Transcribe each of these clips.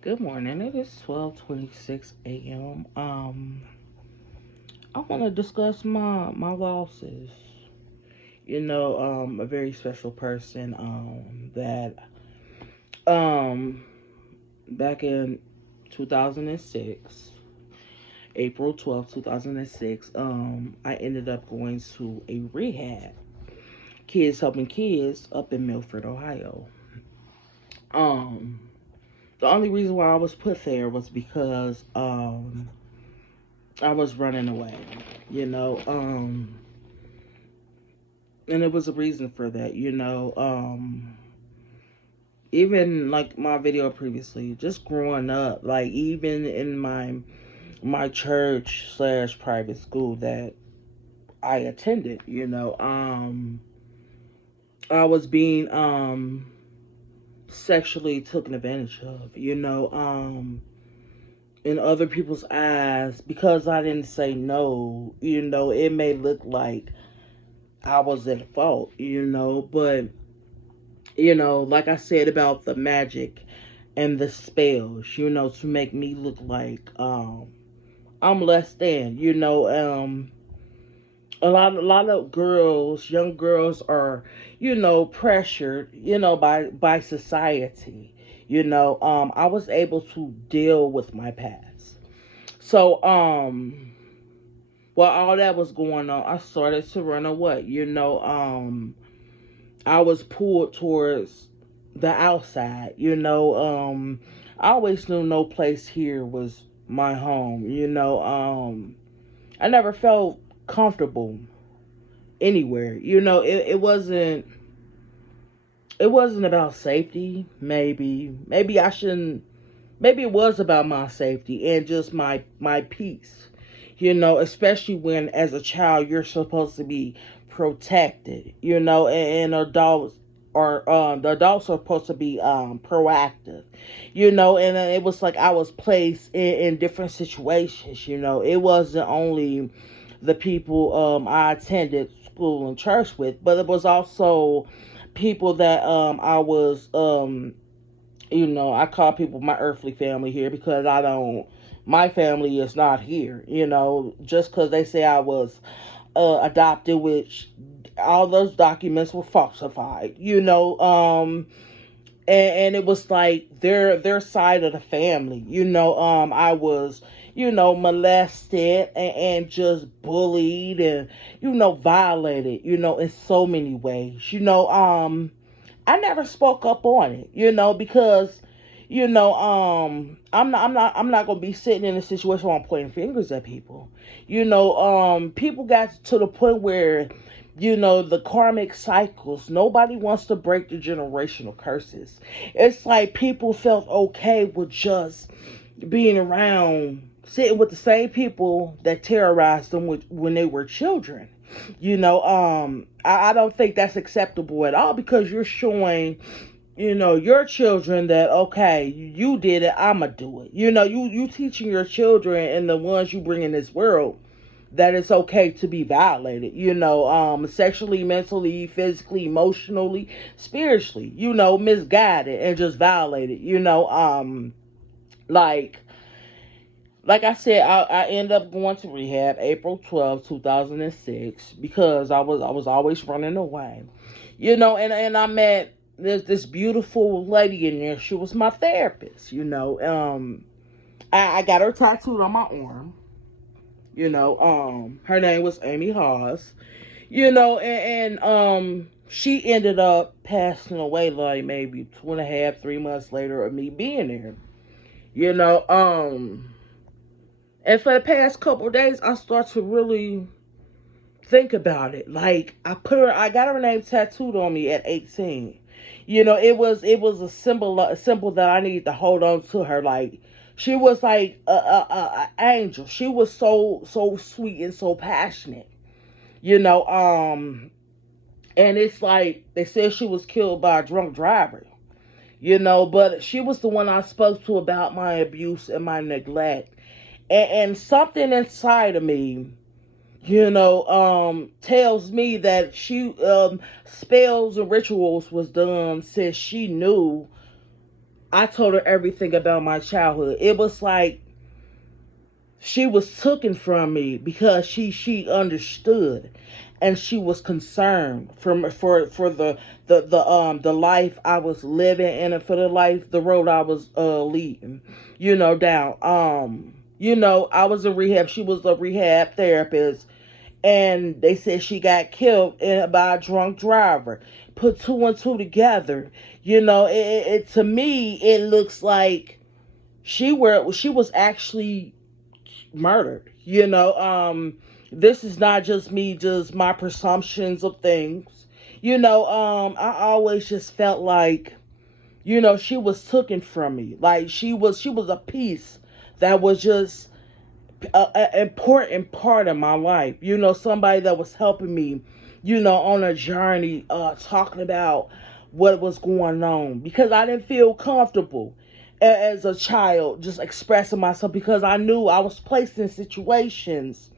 Good morning. It is 12:26 a.m. I want to discuss my losses. A very special person that um back in 2006, April 12th, 2006, I ended up going to a rehab. Kids helping kids up in Milford, Ohio. Um the only reason why I was put there was because I was running away, you know. And there was a reason for that, even like my video previously, just growing up, like even in my church slash private school that I attended, I was being sexually taken advantage of, in other people's eyes because I didn't say no, it may look like I was at fault, but like I said about the magic and the spells, to make me look like I'm less than, a lot of girls, young girls are, pressured, by society. I was able to deal with my past. So, while all that was going on, I started to run away. I was pulled towards the outside. I always knew no place here was my home. I never felt comfortable anywhere. It wasn't about safety. Maybe I shouldn't. Maybe it was about my safety and just my peace. Especially when as a child you're supposed to be protected. And adults or the adults are supposed to be proactive. And it was like I was placed in different situations. It wasn't only the people I attended school and church with, but it was also people that I was I call people my earthly family here because my family is not here, just because they say I was adopted, which all those documents were falsified, and it was like their side of the family, I was, molested and just bullied and, violated, in so many ways, I never spoke up on it, because I'm not gonna be sitting in a situation where I'm pointing fingers at people. People got to the point where the karmic cycles. Nobody wants to break the generational curses. It's like people felt okay with just being around, sitting with the same people that terrorized them when they were children. I don't think that's acceptable at all because you're showing, your children that okay, you did it, I'ma do it. You teaching your children and the ones you bring in this world that it's okay to be violated, sexually, mentally, physically, emotionally, spiritually, misguided and just violated, like like I said, I ended up going to rehab April 12th, 2006 because I was always running away. And I met this beautiful lady in there. She was my therapist, I got her tattooed on my arm. Her name was Amy Hawes. And she ended up passing away like maybe 2.5, 3 months later of me being there. You know, um And for the past couple of days, I start to really think about it. Like I got her name tattooed on me at 18. It was a symbol that I needed to hold on to her. Like she was like a angel. She was so sweet and so passionate. You know, and it's like they said she was killed by a drunk driver. But she was the one I spoke to about my abuse and my neglect, and something inside of me, tells me that she spells and rituals was done since she knew I told her everything about my childhood. It was like she was taken from me because she understood and she was concerned for the life I was living and for the road I was leading, down. I was a rehab. She was a rehab therapist, and they said she got killed by a drunk driver. Put two and two together, to me it looks like she was actually murdered. This is not just me, just my presumptions of things. I always just felt like, she was taken from me. Like she was a piece that was just an important part of my life. Somebody that was helping me, on a journey, talking about what was going on because I didn't feel comfortable as a child just expressing myself because I knew I was placed in situations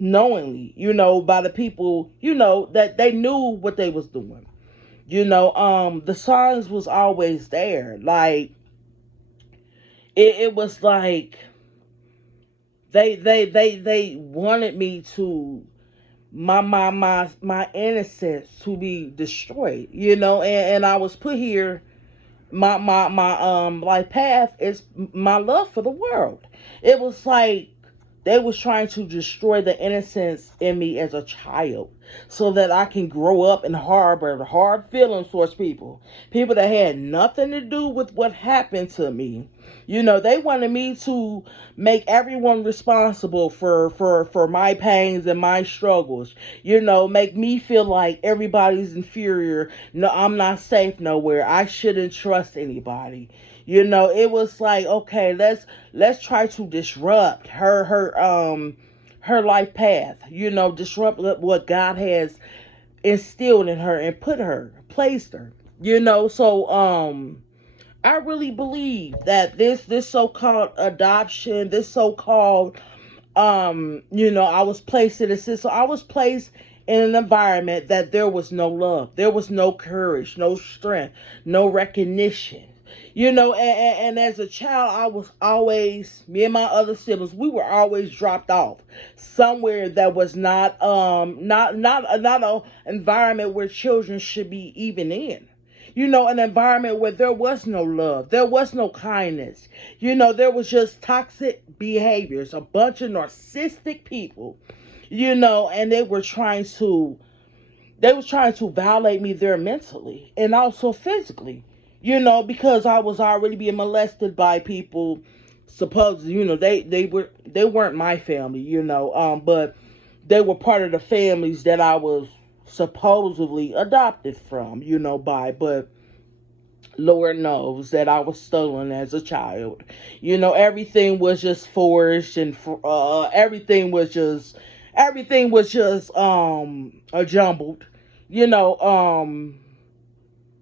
knowingly, by the people, that they knew what they was doing. The signs was always there. Like it was like they wanted me to my innocence to be destroyed, and I was put here. My life path is my love for the world. It was like they was trying to destroy the innocence in me as a child so that I can grow up and harbor hard feelings towards people that had nothing to do with what happened to me. They wanted me to make everyone responsible for my pains and my struggles. Make me feel like everybody's inferior. No, I'm not safe nowhere. I shouldn't trust anybody. It was like, okay, let's try to disrupt her life path. Disrupt what God has instilled in her and placed her. So I really believe that this so-called adoption, this so-called I was placed in a system. I was placed in an environment that there was no love, there was no courage, no strength, no recognition. And as a child, I was always, me and my other siblings, we were always dropped off somewhere that was not a environment where children should be even in. An environment where there was no love, there was no kindness. There was just toxic behaviors, a bunch of narcissistic people, and they were trying to violate me there mentally and also physically, because I was already being molested by people. Supposedly, they weren't my family, but they were part of the families that I was supposedly adopted from, but Lord knows that I was stolen as a child. Everything was just forged and everything was just jumbled, you know, um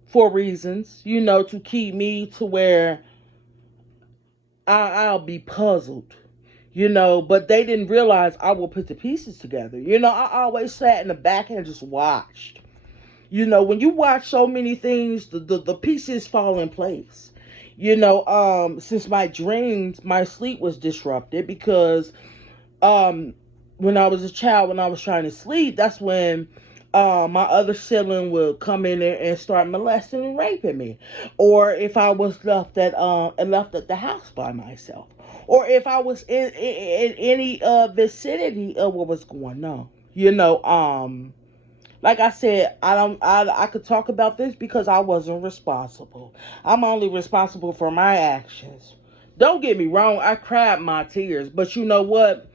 for reasons, to keep me to where I'll be puzzled. But they didn't realize I would put the pieces together. I always sat in the back and just watched. When you watch so many things, the pieces fall in place. Since my sleep was disrupted because um, when I was a child, when I was trying to sleep, that's when my other sibling would come in there and start molesting and raping me, or if I was left at the house by myself, or if I was in any vicinity of what was going on. Like I said, I could talk about this because I wasn't responsible. I'm only responsible for my actions. Don't get me wrong, I cried my tears, but you know what?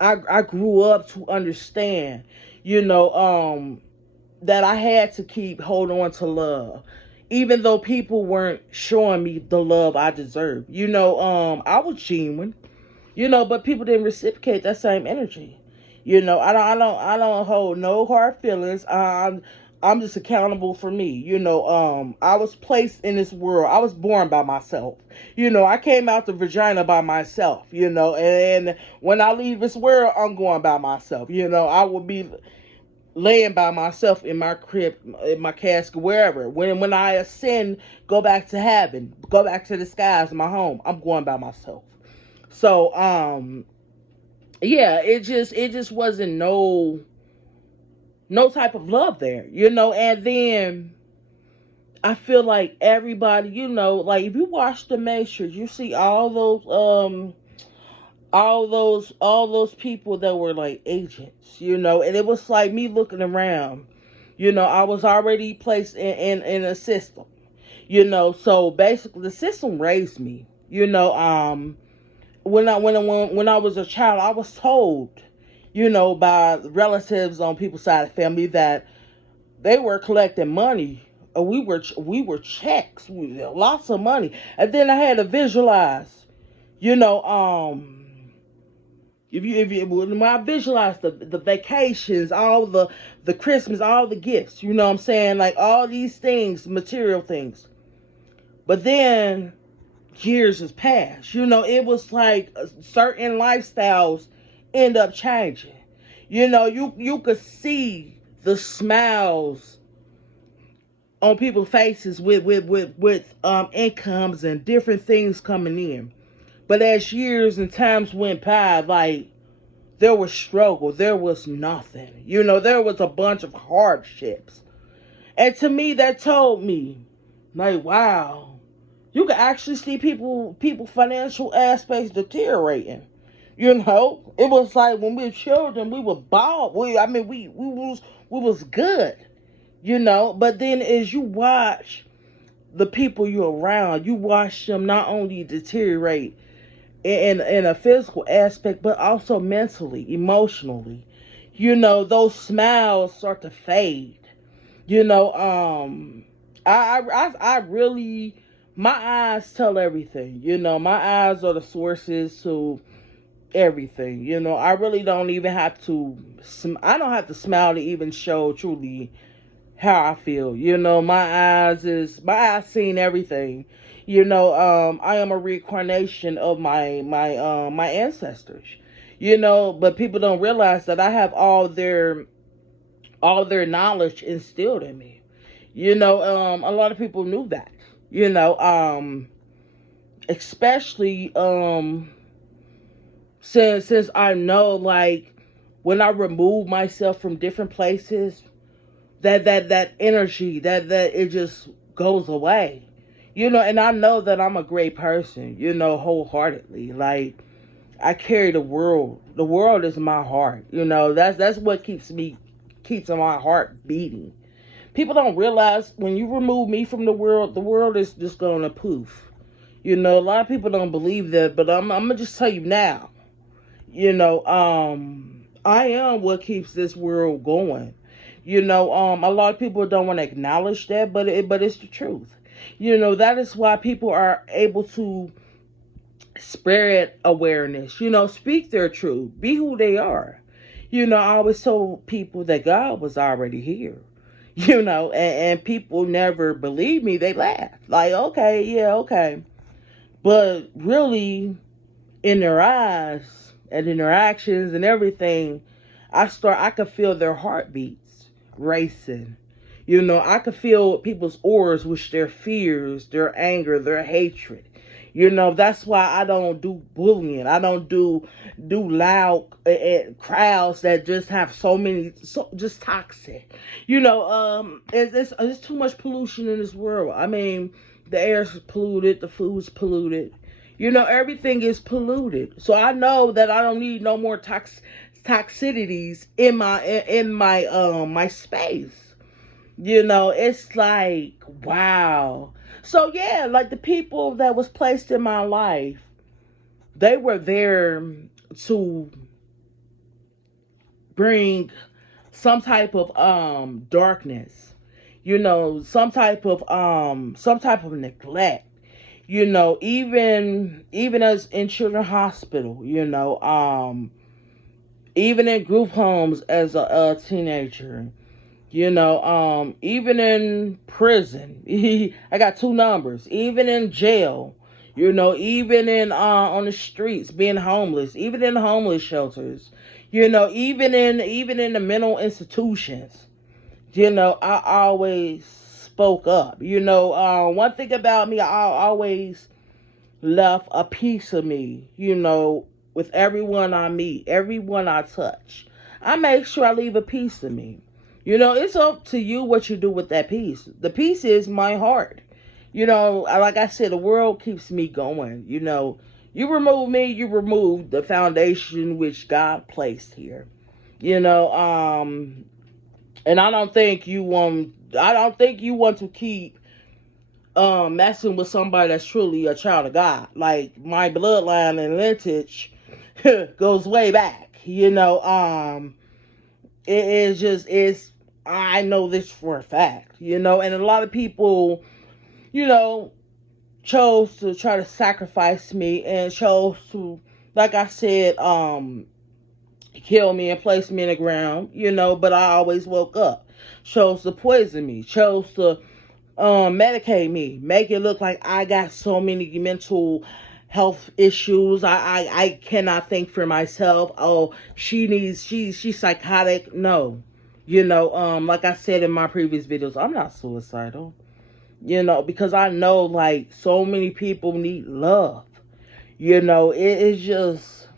I grew up to understand, you know, um, that I had to keep holding on to love. Even though people weren't showing me the love I deserved. I was genuine, but people didn't reciprocate that same energy. I don't hold no hard feelings. I'm just accountable for me. I was placed in this world. I was born by myself. I came out the vagina by myself. And when I leave this world, I'm going by myself. I will be laying by myself in my crib, in my casket, wherever. When I ascend, go back to heaven, go back to the skies, my home. I'm going by myself. So yeah, it just wasn't no type of love there, and then I feel like everybody, like if you watch The Matrix, you see all those people that were like agents, and it was like me looking around, I was already placed in a system, so basically the system raised me, when I was a child, I was told, by relatives on people's side of the family that they were collecting money. We were checks, lots of money, and then I had to visualize, you know, if you when I visualize the vacations, all the Christmas, all the gifts, you know what I'm saying, like all these things, material things, but then years has passed. It was like certain lifestyles end up changing. You could see the smiles on people's faces with incomes and different things coming in. But as years and times went by, like there was struggle, there was nothing. There was a bunch of hardships. And to me that told me, like, wow, you can actually see people financial aspects deteriorating. It was like when we were children, we were bald. We was good. But then as you watch the people you're around, you watch them not only deteriorate in a physical aspect, but also mentally, emotionally. Those smiles start to fade. I really, my eyes tell everything. My eyes are the sources to everything. I really don't even have to. I don't have to smile to even show truly how I feel. My eyes seen everything. I am a reincarnation of my ancestors. But people don't realize that I have all their knowledge instilled in me. A lot of people knew that. Especially since I know, like, when I remove myself from different places, that energy, that it just goes away. And I know that I'm a great person, wholeheartedly. Like, I carry the world. The world is my heart. That's what keeps my heart beating. People don't realize when you remove me from the world is just gonna poof. A lot of people don't believe that, but I'm gonna just tell you now. I am what keeps this world going. A lot of people don't want to acknowledge that, but it's the truth. That is why people are able to spread awareness. Speak their truth, be who they are. I always told people that God was already here. And people never believe me. They laugh like, okay, yeah, okay, but really, in their eyes and in their actions and everything, I could feel their heartbeats racing. I could feel people's auras, which their fears, their anger, their hatred. That's why I don't do bullying. I don't do loud crowds that just have just toxic. It's too much pollution in this world. I mean, the air's polluted, the food's polluted. Everything is polluted. So I know that I don't need no more toxicities in my space. It's like, wow. So yeah, like the people that was placed in my life, they were there to bring some type of darkness, some type of neglect, even as in children's hospital, even in group homes as a teenager, even in prison. I got two numbers. Even in jail, You know, even in on the streets, being homeless, even in the homeless shelters, you know, even in the mental institutions. You know, I always spoke up. You know, one thing about me, I always left a piece of me, you know, with everyone I meet, everyone I touch. I make sure I leave a piece of me. You know, it's up to you what you do with that piece. The piece is my heart. You know, like I said, the world keeps me going. You know, you remove me, you remove the foundation which God placed here. You know, and I don't think you want to keep messing with somebody that's truly a child of God. Like my bloodline and lineage goes way back. You know, it is just it's I know this for a fact, you know, and a lot of people, you know, chose to try to sacrifice me and chose to, like I said, kill me and place me in the ground, you know, but I always woke up. Chose to poison me, chose to medicate me, make it look like I got so many mental health issues. I cannot think for myself. Oh, she's psychotic. No. You know, like I said in my previous videos, I'm not suicidal. You know, because I know like so many people need love. You know, it is just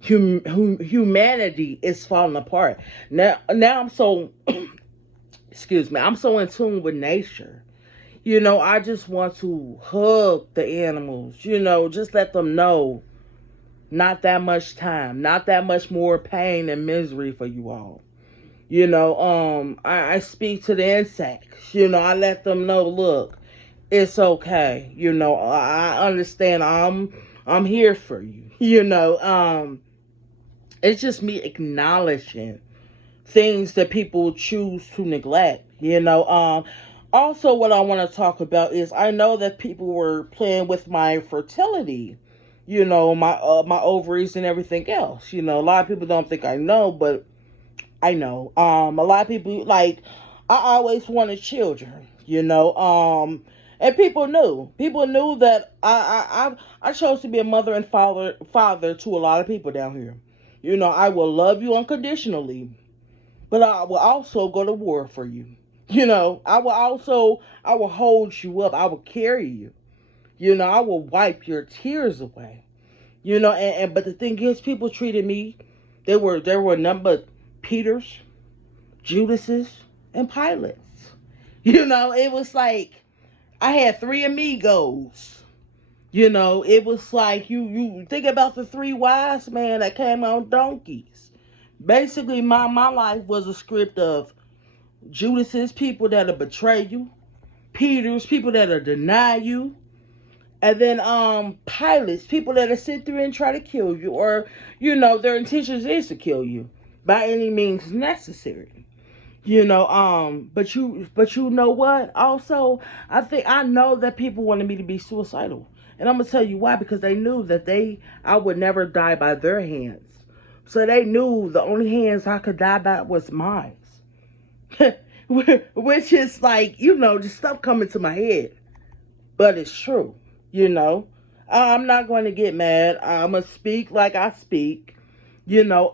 humanity is falling apart. Now I'm so excuse me, I'm so in tune with nature. You know, I just want to hug the animals, you know, just let them know not that much time, not that much more pain and misery for you all. You know, I speak to the insects, you know, I let them know, look, it's okay. You know, I understand I'm here for you. You know, it's just me acknowledging things that people choose to neglect. You know, also what I want to talk about is I know that people were playing with my fertility. You know, my ovaries and everything else. You know, a lot of people don't think I know, but I know. A lot of people like I always wanted children. You know, and people knew. People knew that I chose to be a mother and father to a lot of people down here. You know, I will love you unconditionally, but I will also go to war for you. You know, I will hold you up. I will carry you. You know, I will wipe your tears away. You know, but the thing is, people treated me. There were a number of Peters, Judases, and Pilates. You know, it was like I had three amigos. You know, it was like you think about the three wise men that came on donkeys. Basically, my life was a script of Judas's, people that'll betray you, Peter's, people that'll deny you, and then Pilate's, people that'll sit there and try to kill you, or you know their intentions is to kill you by any means necessary. You know, but you know what? Also, I know that people wanted me to be suicidal, and I'm gonna tell you why, because they knew that I would never die by their hands, so they knew the only hands I could die by was mine. Which is like, you know, just stuff coming to my head. But it's true, you know. I'm not going to get mad. I'm going to speak like I speak, you know.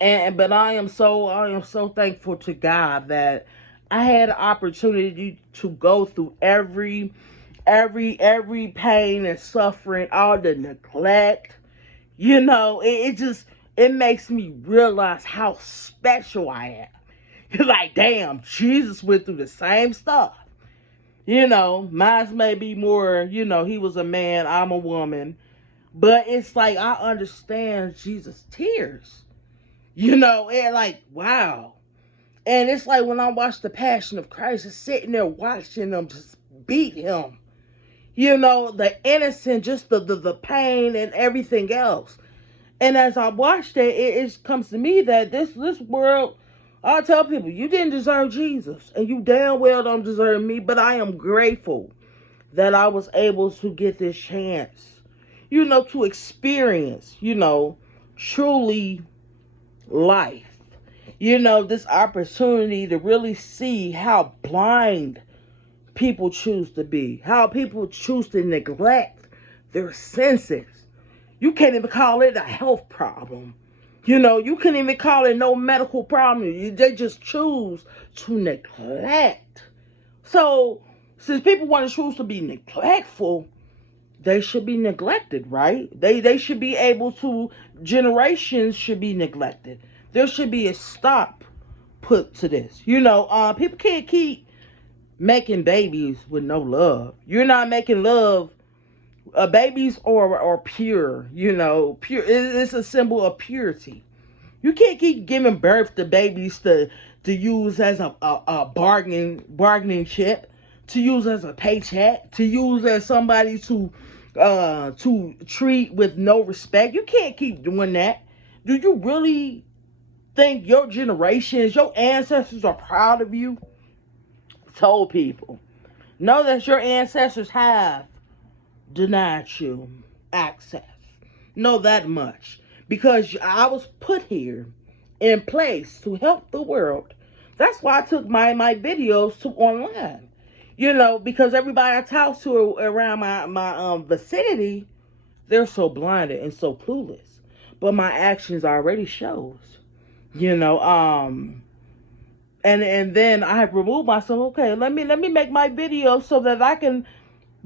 But I am so thankful to God that I had an opportunity to go through every pain and suffering, all the neglect. You know, it just it makes me realize how special I am. You're like, damn, Jesus went through the same stuff. You know, mine may be more, you know, he was a man, I'm a woman. But it's like, I understand Jesus' tears. You know, and like, wow. And it's like when I watch The Passion of Christ, just sitting there watching them just beat him. You know, the innocent, just the pain and everything else. And as I watched it comes to me that this world, I tell people, you didn't deserve Jesus, and you damn well don't deserve me, but I am grateful that I was able to get this chance, you know, to experience, you know, truly life. You know, this opportunity to really see how blind people choose to be, how people choose to neglect their senses. You can't even call it a health problem. You can't even call it no medical problem. They just choose to neglect. So, since people want to choose to be neglectful, they should be neglected, right? They should be able to, generations should be neglected. There should be a stop put to this. People can't keep making babies with no love. You're not making love. Babies are pure, pure. It's a symbol of purity. You can't keep giving birth to babies to use as a bargaining chip, to use as a paycheck, to use as somebody to treat with no respect. You can't keep doing that. Do you really think your generations, your ancestors are proud of you? Told people. Know that your ancestors have denied you access. Know that much. Because I was put here in place to help the world. That's why I took my videos to online. Because everybody I talk to around my vicinity, they're so blinded and so clueless. But my actions already shows. And then I have removed myself. Okay, let me make my video so that I can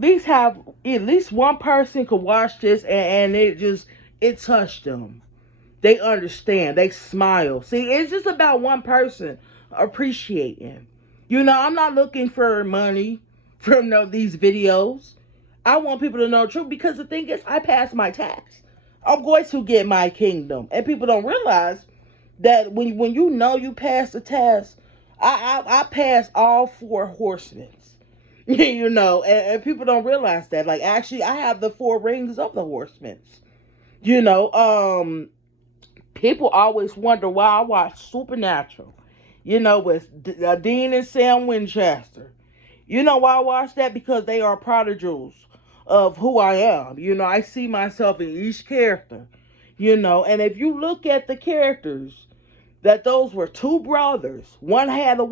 at least one person could watch this and it touched them. They understand. They smile. See, it's just about one person appreciating. I'm not looking for money from these videos. I want people to know the truth, because the thing is, I passed my test. I'm going to get my kingdom. And people don't realize that when you pass the test, I passed all 4 horsemen. And people don't realize that. Like, actually, I have the 4 rings of the horsemen. People always wonder why I watch Supernatural, with Dean and Sam Winchester. Why I watch that? Because they are prodigals of who I am. I see myself in each character. And if you look at the characters, that those were 2 brothers. One had to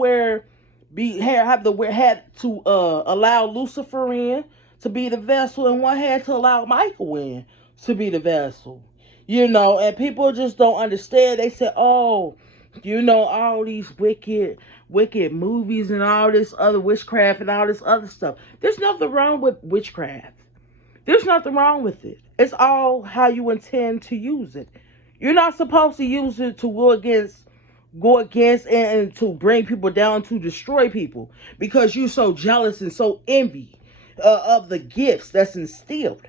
allow Lucifer in to be the vessel, and one had to allow Michael in to be the vessel. And people just don't understand. They say, oh, all these wicked movies and all this other witchcraft and all this other stuff. There's nothing wrong with witchcraft. There's nothing wrong with it. It's all how you intend to use it. You're not supposed to use it to go against and to bring people down, to destroy people, because you're so jealous and so envy of the gifts that's instilled.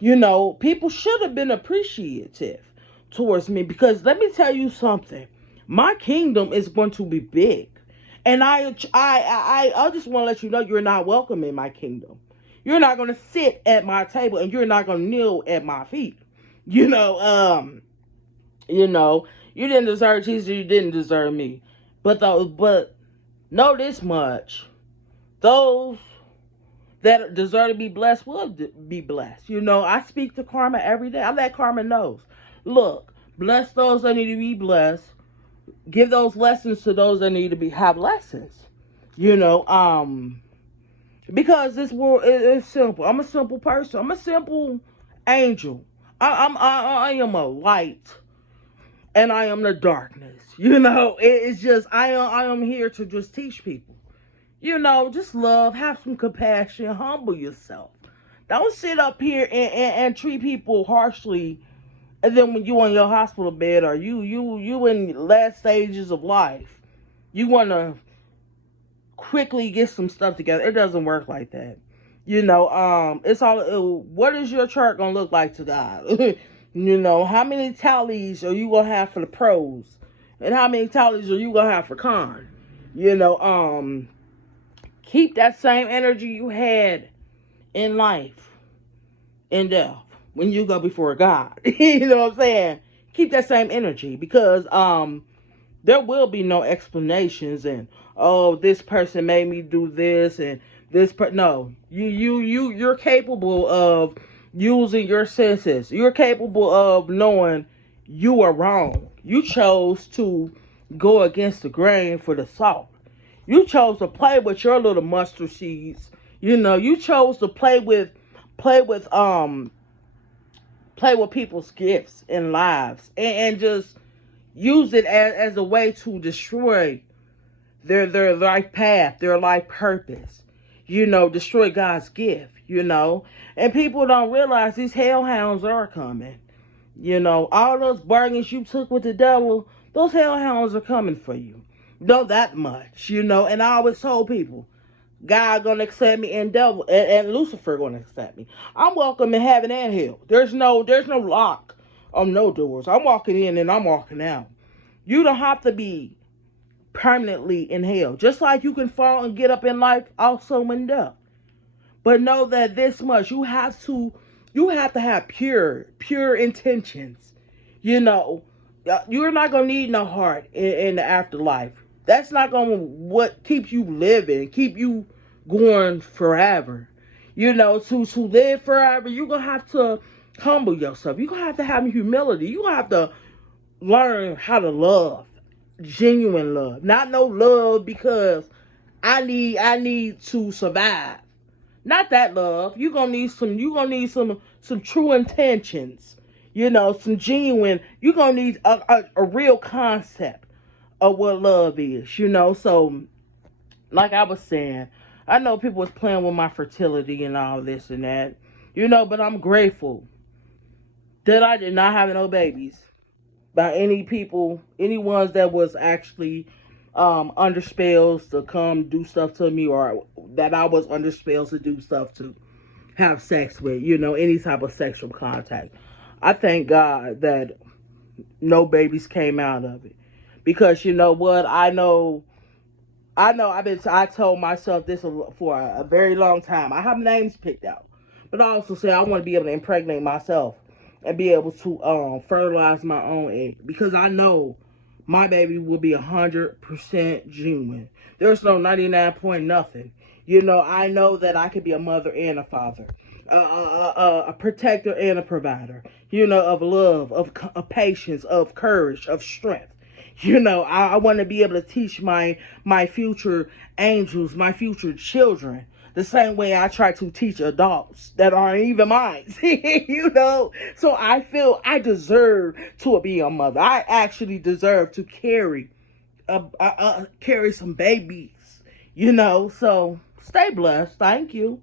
People should have been appreciative towards me, because let me tell you something. My kingdom is going to be big. And I just want to let you know, you're not welcome in my kingdom. You're not going to sit at my table, and you're not going to kneel at my feet. You didn't deserve Jesus, you didn't deserve me. But know this much. Those that deserve to be blessed will be blessed. I speak to karma every day. I let karma know. Look, bless those that need to be blessed. Give those lessons to those that need to have lessons. Because this world is simple. I'm a simple person. I'm a simple angel. I am a light, and I am the darkness. It's just I am here to just teach people. Just love, have some compassion, humble yourself. Don't sit up here and treat people harshly, and then when you on your hospital bed, or you in last stages of life, you want to quickly get some stuff together. It doesn't work like that. It's all, what is your chart gonna look like to God? How many tallies are you gonna have for the pros, and how many tallies are you gonna have for con? Keep that same energy you had in life, in death, when you go before God. You know what I'm saying? Keep that same energy, because there will be no explanations and, oh, this person made me do this and no. You're capable of using your senses. You're capable of knowing you are wrong. You chose to go against the grain for the salt. You chose to play with your little mustard seeds. You know, you chose to play with play with people's gifts and lives, and just use it as a way to destroy their life path, their life purpose. You know, destroy God's gift, you know. And people don't realize these hellhounds are coming. You know, all those bargains you took with the devil, those hellhounds are coming for you. Know that much, you know. And I always told people, God gonna accept me, and devil and Lucifer gonna accept me. I'm welcome in heaven and hell. There's no lock on no doors. I'm walking in and I'm walking out. You don't have to be permanently in hell. Just like you can fall and get up in life, also in death. But know that this much, you have to have pure intentions. You know, you're not gonna need no heart in the afterlife. That's not gonna what keeps you living, keep you going forever. You know, to live forever, you're gonna have to humble yourself. You're gonna have to have humility. You have to learn how to love, genuine love, not no love because I need to survive. Not that love. You gonna need some true intentions. You know, some genuine. You gonna need a real concept of what love is. You know, so like I was saying, I know people was playing with my fertility and all this and that. You know, but I'm grateful that I did not have no babies by any people, any ones that was actually under spells to come do stuff to me, or that I was under spells to do stuff to, have sex with, you know, any type of sexual contact. I thank God that no babies came out of it. Because you know what? I told myself this for a very long time. I have names picked out. But I also said I want to be able to impregnate myself and be able to fertilize my own egg, because I know my baby will be 100% genuine. There's no 99 point nothing. You know, I know that I could be a mother and a father, a protector and a provider. You know, of love, of patience, of courage, of strength. You know, I want to be able to teach my future angels, my future children, the same way I try to teach adults that aren't even mine. You know, so I feel I deserve to be a mother. I actually deserve to carry some babies. You know, so stay blessed. Thank you.